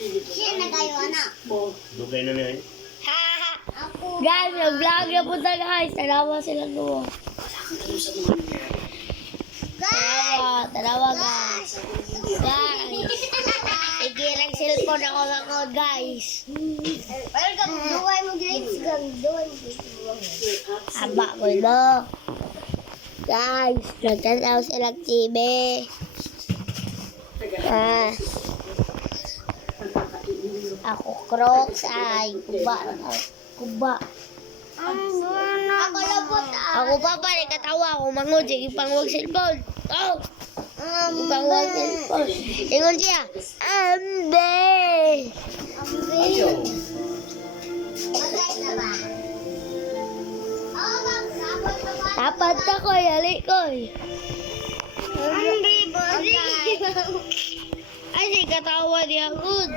Siya na kayo, anak. Dugay na na. Guys, nag-vlog na po na guys. Tanawa sila doon. Tanawa guys. Guys. Sige lang cellphone ako mga guys. Pero gagawin mo guys, gagawin mo. Aba ko no. Guys, nagtanaw silang TV. Ako Crocs ay kuba. Ako labot Ako pa rin katawa ako mangod sige pangwag cellphone. Oh. Pangwag cellphone. Ingon siya. Ambe. Matay na ba? Oo, magsabot na ba? Dapat ako yali ko. Ambe, body. Ay, si katawa niya good.